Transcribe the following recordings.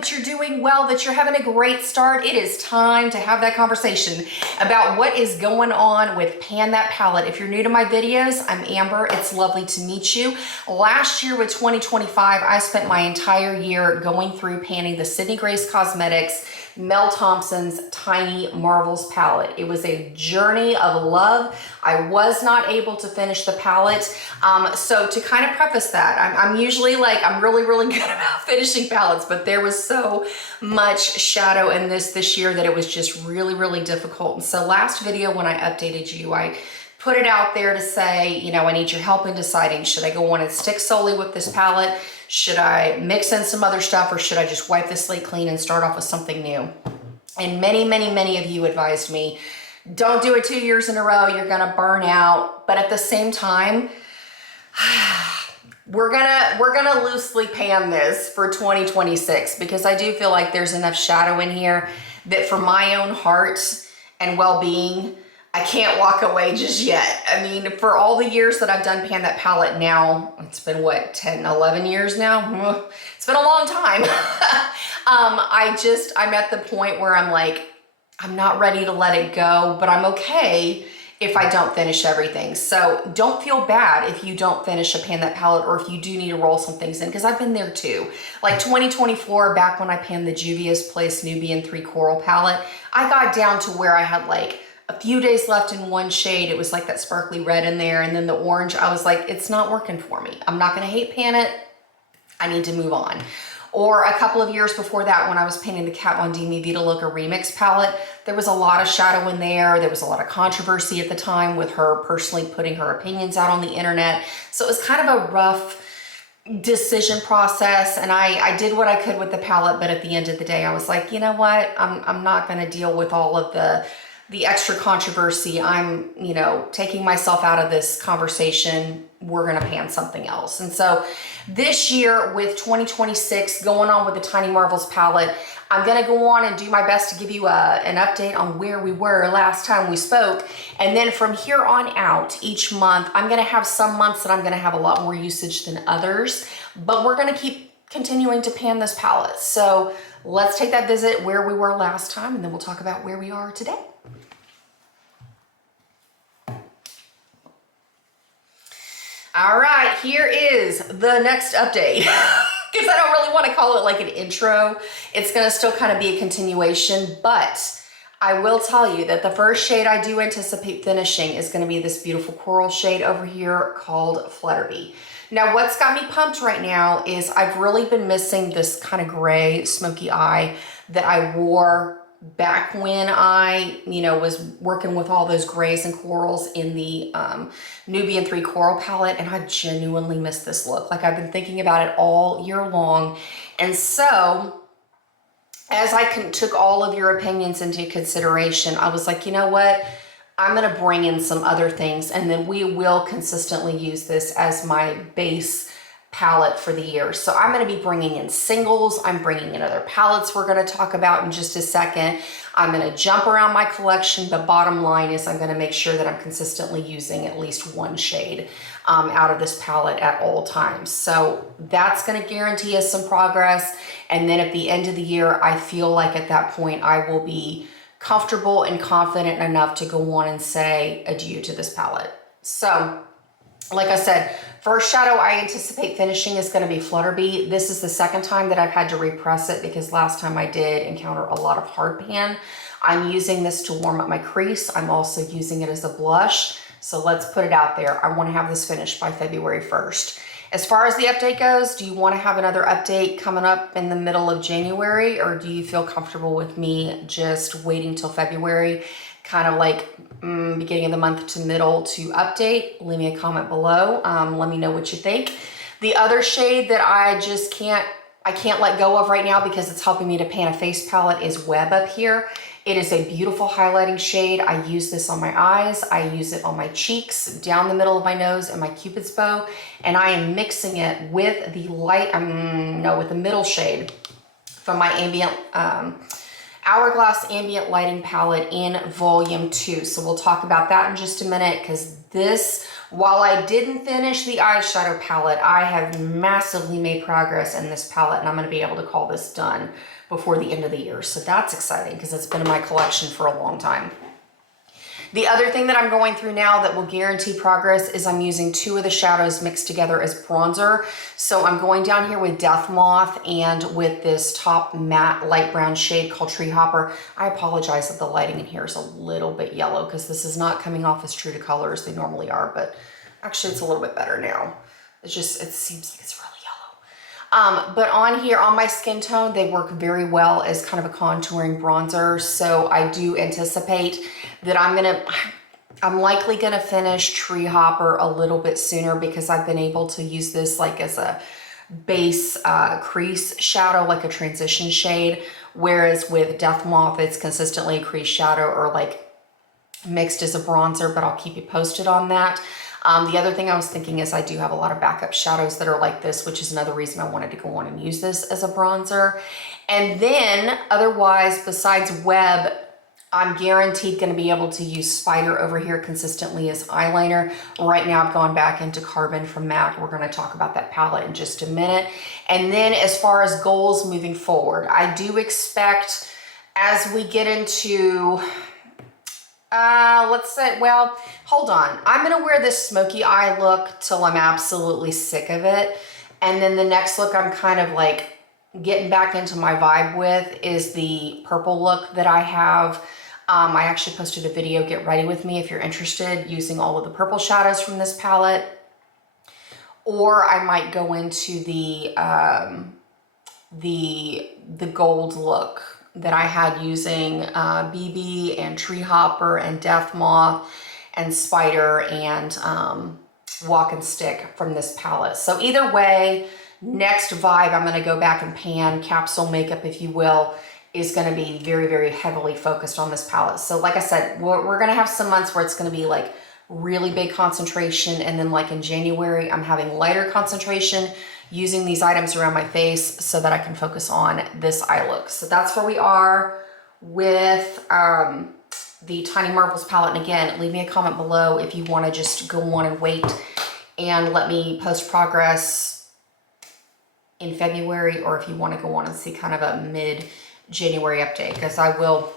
that you're doing well, that you're having a great start. It is time to have that conversation about what is going on with Pan That Palette. If you're new to my videos, I'm Amber. It's lovely to meet you. Last year with 2025, I spent my entire year going through panning the Sydney Grace Cosmetics Mel Thompson's Tiny Marvels palette. It was a journey of love. I was not able to finish the palette. So to kind of preface that, I'm usually like, I'm really good about finishing palettes, but there was so much shadow in this year that it was just really difficult. And so last video when I updated you, I put it out there to say, you know, I need your help in deciding, should I go on and stick solely with this palette? Should I mix in some other stuff, or should I just wipe the slate clean and start off with something new? And many of you advised me, don't do it 2 years in a row, you're gonna burn out. But at the same time, we're gonna loosely pan this for 2026 because I do feel like there's enough shadow in here that for my own heart and well-being, I can't walk away just yet. I mean, for all the years that I've done Pan That Palette now, it's been what, 10, 11 years now? It's been a long time. I'm at the point where I'm like, I'm not ready to let it go, but I'm okay if I don't finish everything. So don't feel bad if you don't finish a Pan That Palette, or if you do need to roll some things in, because I've been there too. Like 2024, back when I panned the Juvia's Place Nubian 3 Coral palette, I got down to where I had like a few days left in one shade. It was like that sparkly red in there, and then the orange. I was like, it's not working for me. I'm not gonna hate pan it. I need to move on. Or a couple of years before that, when I was painting the Kat Von D Me Vita Loca Remix palette, there was a lot of shadow in there. There was a lot of controversy at the time with her personally putting her opinions out on the internet. So it was kind of a rough decision process, and I did what I could with the palette, but at the end of the day, I was like, you know what? I'm not gonna deal with all of the extra controversy. I'm, you know, taking myself out of this conversation. We're gonna pan something else. And so this year with 2026 going on with the Tiny Marvels palette, I'm gonna go on and do my best to give you an update on where we were last time we spoke. And then from here on out, each month, I'm gonna have some months that I'm gonna have a lot more usage than others, but we're gonna keep continuing to pan this palette. So let's take that visit where we were last time, and then we'll talk about where we are today. All right, here is the next update. Because I don't really want to call it like an intro. It's going to still kind of be a continuation, but I will tell you that the first shade I do anticipate finishing is going to be this beautiful coral shade over here called Flutterby. Now, what's got me pumped right now is I've really been missing this kind of gray smoky eye that I wore back when I, you know, was working with all those grays and corals in the Nubian 3 Coral palette, and I genuinely miss this look. Like, I've been thinking about it all year long. And so as I took all of your opinions into consideration, I was like, you know what? I'm gonna bring in some other things, and then we will consistently use this as my base palette for the year. So I'm going to be bringing in singles. I'm bringing in other palettes we're going to talk about in just a second. I'm going to jump around my collection, but bottom line is I'm going to make sure that I'm consistently using at least one shade out of this palette at all times. So that's going to guarantee us some progress. And then at the end of the year, I feel like at that point I will be comfortable and confident enough to go on and say adieu to this palette. So like I said, first shadow I anticipate finishing is going to be Flutterby. This is the second time that I've had to repress it because last time I did encounter a lot of hard pan. I'm using this to warm up my crease. I'm also using it as a blush. So let's put it out there. I want to have this finished by February 1st. As far as the update goes, do you want to have another update coming up in the middle of January, or do you feel comfortable with me just waiting till February, kind of like beginning of the month to middle to update? Leave me a comment below. Let me know what you think. The other shade that I can't let go of right now because it's helping me to pan a face palette is Web up here. It is a beautiful highlighting shade. I use this on my eyes. I use it on my cheeks, down the middle of my nose, and my Cupid's bow. And I am mixing it with the with the middle shade from my ambient Hourglass Ambient Lighting Palette in Volume 2. So we'll talk about that in just a minute, because this While I didn't finish the eyeshadow palette, I have massively made progress in this palette, and I'm going to be able to call this done before the end of the year. So that's exciting because it's been in my collection for a long time. The other thing that I'm going through now that will guarantee progress is I'm using 2 of the shadows mixed together as bronzer. So I'm going down here with Death Moth and with this top matte light brown shade called Tree Hopper. I apologize that the lighting in here is a little bit yellow because this is not coming off as true to color as they normally are, but actually it's a little bit better now. It seems like it's really yellow. But on here, on my skin tone, they work very well as kind of a contouring bronzer. So I do anticipate that I'm likely gonna finish Tree Hopper a little bit sooner because I've been able to use this like as a base crease shadow, like a transition shade. Whereas with Death Moth, it's consistently a crease shadow or like mixed as a bronzer, but I'll keep you posted on that. The other thing I was thinking is I do have a lot of backup shadows that are like this, which is another reason I wanted to go on and use this as a bronzer. And then otherwise, besides Web, I'm guaranteed going to be able to use Spider over here consistently as eyeliner. Right now I've gone back into Carbon from MAC. We're going to talk about that palette in just a minute. And then as far as goals moving forward, I do expect as we get into let's say, well, hold on. I'm going to wear this smoky eye look till I'm absolutely sick of it. And then the next look I'm kind of like getting back into my vibe with is the purple look that I have. I actually posted a video, get ready with me if you're interested, using all of the purple shadows from this palette. Or I might go into the gold look that I had using BB and Tree Hopper and Death Moth and Spider and Walk and Stick from this palette. So either way, next vibe I'm going to go back and pan, capsule makeup if you will, is going to be very, very heavily focused on this palette. So like I said, we're going to have some months where it's going to be like really big concentration, and then like in January I'm having lighter concentration using these items around my face so that I can focus on this eye look. So that's where we are with the Tiny Marvels palette. And again, leave me a comment below if you want to just go on and wait and let me post progress in February, or if you want to go on and see kind of a mid-January update, because I will,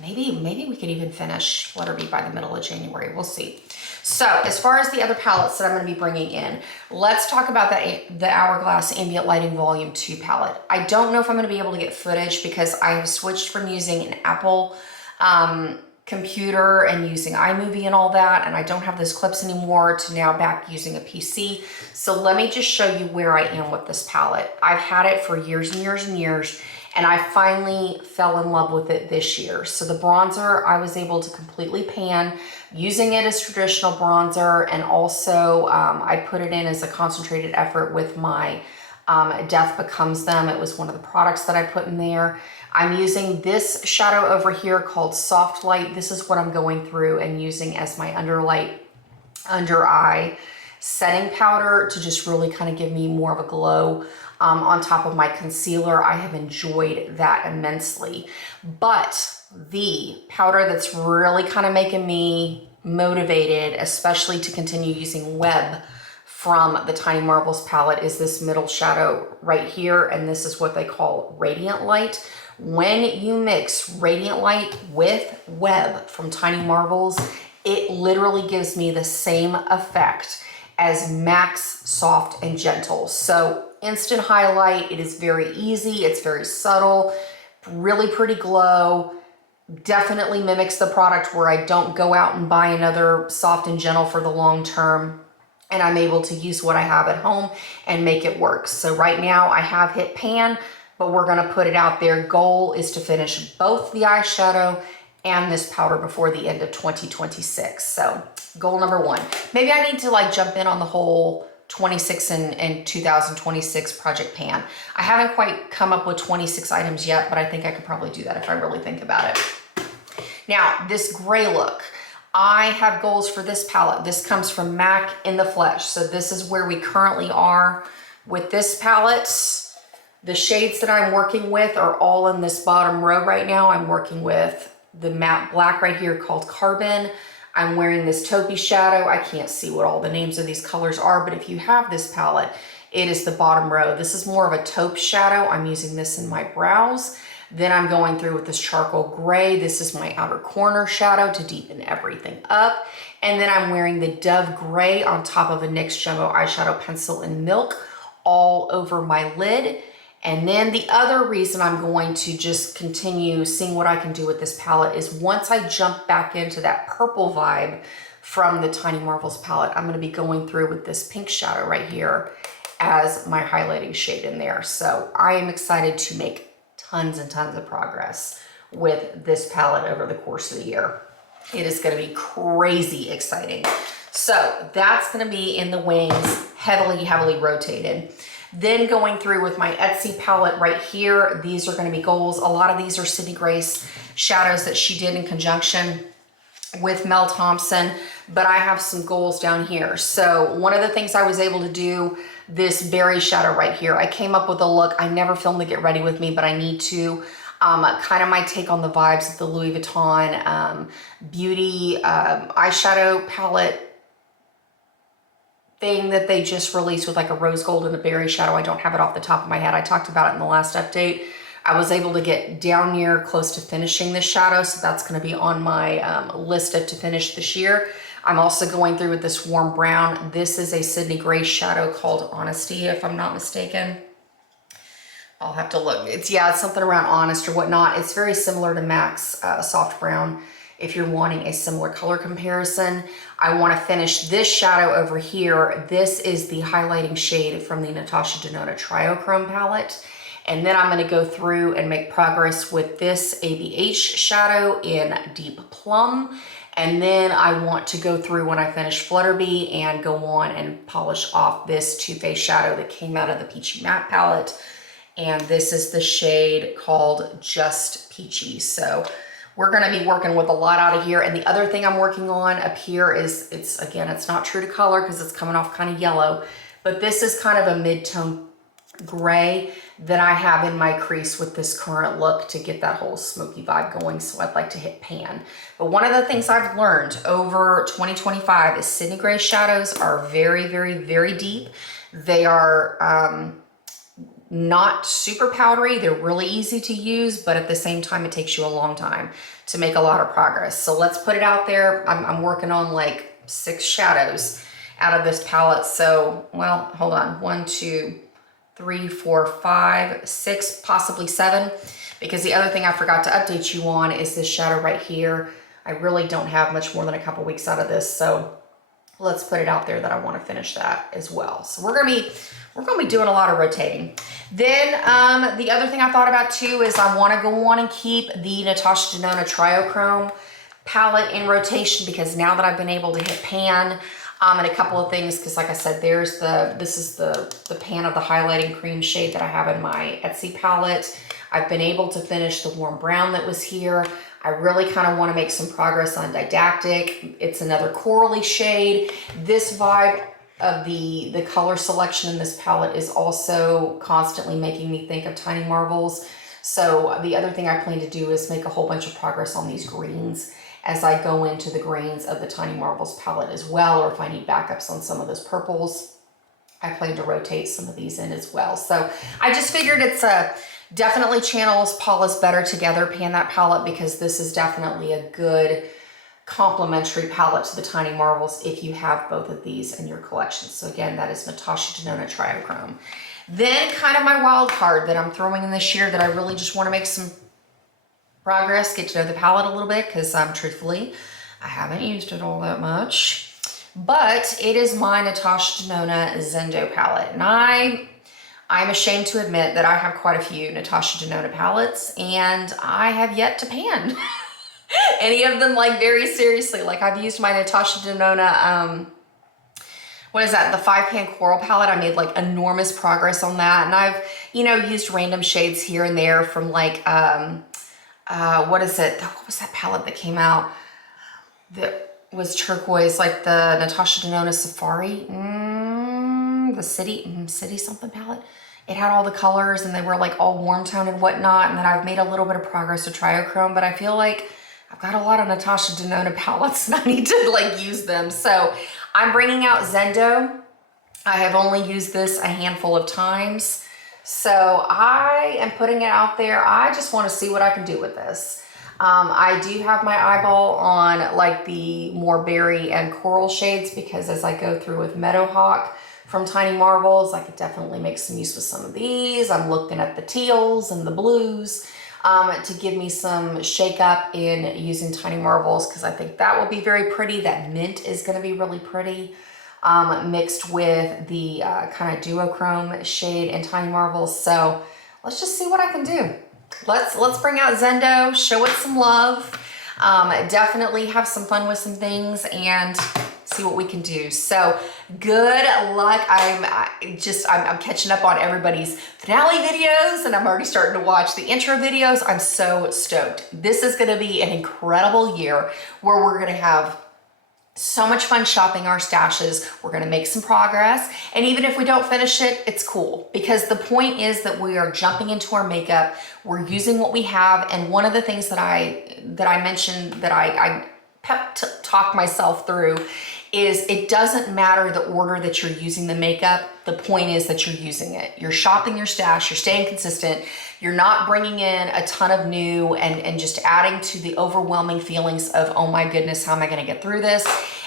maybe we could even finish Flutterby by the middle of January. We'll see. So as far as the other palettes that I'm going to be bringing in, let's talk about the Hourglass Ambient Lighting Volume 2 palette. I don't know if I'm going to be able to get footage because I have switched from using an Apple computer and using iMovie and all that, and I don't have those clips anymore, to now back using a PC. So let me just show you where I am with this palette. I've had it for years and years and years, and I finally fell in love with it this year. So the bronzer, I was able to completely pan using it as traditional bronzer, and also I put it in as a concentrated effort with my Death Becomes Them. It was one of the products that I put in there. I'm using this shadow over here called Soft Light. This is what I'm going through and using as my under eye setting powder to just really kind of give me more of a glow on top of my concealer. I have enjoyed that immensely. But the powder that's really kind of making me motivated, especially to continue using Web from the Tiny Marvels palette, is this middle shadow right here. And this is what they call Radiant Light. When you mix Radiant Light with Web from Tiny Marvels, it literally gives me the same effect as MAC's Soft and Gentle. So instant highlight, it is very easy, it's very subtle, really pretty glow. Definitely mimics the product where I don't go out and buy another Soft and Gentle for the long term, and I'm able to use what I have at home and make it work. So right now I have hit pan, but we're gonna put it out there. Goal is to finish both the eyeshadow and this powder before the end of 2026. So goal number 1. Maybe I need to like jump in on the whole 26 and 2026 project pan. I haven't quite come up with 26 items yet, but I think I could probably do that if I really think about it. Now, this gray look, I have goals for this palette. This comes from MAC in the Flesh. So this is where we currently are with this palette. The shades that I'm working with are all in this bottom row right now. I'm working with the matte black right here called Carbon. I'm wearing this taupey shadow. I can't see what all the names of these colors are, but if you have this palette, it is the bottom row. This is more of a taupe shadow. I'm using this in my brows. Then I'm going through with this charcoal gray. This is my outer corner shadow to deepen everything up. And then I'm wearing the Dove Gray on top of a NYX Jumbo Eyeshadow Pencil in Milk all over my lid. And then the other reason I'm going to just continue seeing what I can do with this palette is once I jump back into that purple vibe from the Tiny Marvels palette, I'm gonna be going through with this pink shadow right here as my highlighting shade in there. So I am excited to make tons and tons of progress with this palette over the course of the year. It is gonna be crazy exciting. So that's gonna be in the wings, heavily rotated. Then going through with my Etsy palette right here, these are gonna be goals. A lot of these are Sydney Grace shadows that she did in conjunction with Mel Thompson, but I have some goals down here. So one of the things I was able to do, this berry shadow right here, I came up with a look. I never filmed the Get Ready With Me, but I need to. Kind of my take on the vibes of the Louis Vuitton beauty eyeshadow palette thing that they just released with like a rose gold and a berry shadow. I don't have it off the top of my head. I talked about it in the last update. I was able to get down near close to finishing this shadow, so that's going to be on my list of to finish this year. I'm also going through with this warm brown. This is a Sydney Grace shadow called Honesty, if I'm not mistaken. I'll have to look. It's something around Honest or whatnot. It's very similar to MAC's Soft Brown. If you're wanting a similar color comparison, I want to finish this shadow over here. This is the highlighting shade from the Natasha Denona Triochrome palette. And then I'm going to go through and make progress with this ABH shadow in Deep Plum. And then I want to go through when I finish Flutterby and go on and polish off this Too Faced shadow that came out of the Peachy Matte palette. And this is the shade called Just Peachy. So we're going to be working with a lot out of here. And the other thing I'm working on up here is, it's not true to color because it's coming off kind of yellow, but this is kind of a mid-tone gray that I have in my crease with this current look to get that whole smoky vibe going. So I'd like to hit pan. But one of the things I've learned over 2025 is Sydney Grace shadows are very deep. They are not super powdery. They're really easy to use, but at the same time, it takes you a long time to make a lot of progress. So let's put it out there. I'm working on like 6 shadows out of this palette. So, well, hold on. 1, 2, 3, 4, 5, 6, possibly 7. Because the other thing I forgot to update you on is this shadow right here. I really don't have much more than a couple weeks out of this. So let's put it out there that I want to finish that as well. So we're gonna be doing a lot of rotating. Then the other thing I thought about too is I want to go on and keep the Natasha Denona Triochrome palette in rotation, because now that I've been able to hit pan and a couple of things, because like I said, this is the pan of the highlighting cream shade that I have in my Etsy palette. I've been able to finish the warm brown that was here. I really kind of want to make some progress on Didactic. It's another corally shade. This vibe of the color selection in this palette is also constantly making me think of Tiny Marvels. So the other thing I plan to do is make a whole bunch of progress on these greens as I go into the greens of the Tiny Marvels palette as well, or if I need backups on some of those purples, I plan to rotate some of these in as well. So I just figured it's definitely channels Paula's Better Together pan that palette, because this is definitely a good complementary palette to the Tiny Marvels if you have both of these in your collection. So again, that is Natasha Denona Triochrome. Then kind of my wild card that I'm throwing in this year that I really just want to make some progress, get to know the palette a little bit, because truthfully, I haven't used it all that much. But it is my Natasha Denona Zendo palette. And I'm ashamed to admit that I have quite a few Natasha Denona palettes, and I have yet to pan any of them like very seriously. Like I've used my Natasha Denona, what is that? The 5-pan coral palette. I made like enormous progress on that. And I've, used random shades here and there from like, what is it? What was that palette that came out that was turquoise, like the Natasha Denona Safari, the City something palette. It had all the colors and they were like all warm tone and whatnot. And then I've made a little bit of progress with Triochrome, but I feel like I've got a lot of Natasha Denona palettes and I need to like use them. So I'm bringing out Zendo. I have only used this a handful of times. So I am putting it out there. I just want to see what I can do with this. I do have my eyeball on like the more berry and coral shades because as I go through with Meadowhawk from Tiny Marvels, I could definitely make some use with some of these. I'm looking at the teals and the blues to give me some shake up in using Tiny Marvels because I think that will be very pretty. That mint is going to be really pretty. Mixed with the kind of duochrome shade in Tiny Marvels. So let's just see what I can do. Let's bring out Zendo, show it some love, definitely have some fun with some things and see what we can do. So good luck. I'm catching up on everybody's finale videos and I'm already starting to watch the intro videos. I'm so stoked. This is going to be an incredible year where we're going to have so much fun shopping our stashes. We're going to make some progress. And even if we don't finish it, it's cool because the point is that we are jumping into our makeup. We're using what we have. And one of the things that I mentioned that I pep talk myself through is it doesn't matter the order that you're using the makeup. The point is that you're using it. You're shopping your stash, you're staying consistent. You're not bringing in a ton of new and just adding to the overwhelming feelings of, oh my goodness, how am I gonna get through this?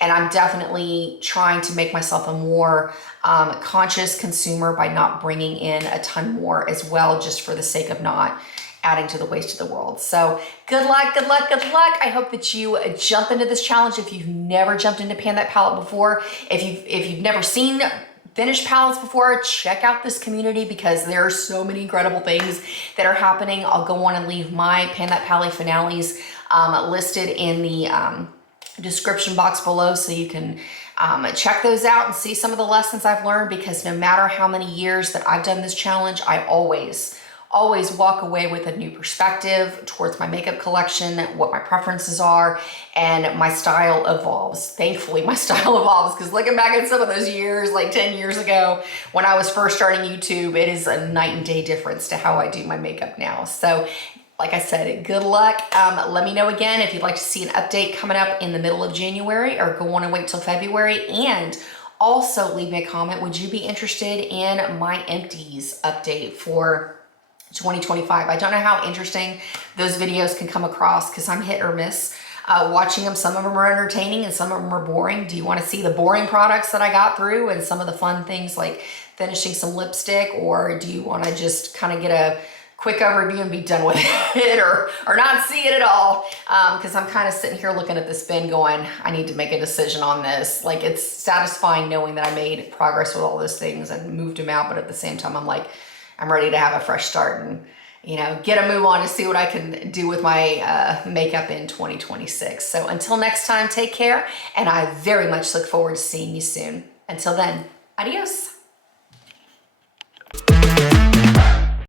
And I'm definitely trying to make myself a more conscious consumer by not bringing in a ton more as well, just for the sake of not adding to the waste of the world. So good luck, good luck, good luck. I hope that you jump into this challenge. If you've never jumped into Pan That Palette before, if you've never seen finished palettes before, check out this community because there are so many incredible things that are happening. I'll go on and leave my Pan That Palette finales listed in the description box below so you can check those out and see some of the lessons I've learned because no matter how many years that I've done this challenge, I always walk away with a new perspective towards my makeup collection, what my preferences are, and my style evolves. Thankfully, my style evolves because looking back at some of those years, like 10 years ago, when I was first starting YouTube, it is a night and day difference to how I do my makeup now. So like I said, good luck. Let me know again if you'd like to see an update coming up in the middle of January or go on and wait till February. And also leave me a comment. Would you be interested in my empties update for 2025? I don't know how interesting those videos can come across because I'm hit or miss watching them. Some of them are entertaining and some of them are boring. Do you want to see the boring products that I got through and some of the fun things like finishing some lipstick, or do you want to just kind of get a quick overview and be done with it or not see it at all? Because I'm kind of sitting here looking at this bin going, I need to make a decision on this. Like, it's satisfying knowing that I made progress with all those things and moved them out, but at the same time I'm like, I'm ready to have a fresh start and, you know, get a move on to see what I can do with my makeup in 2026. So until next time, take care. And I very much look forward to seeing you soon. Until then, adios.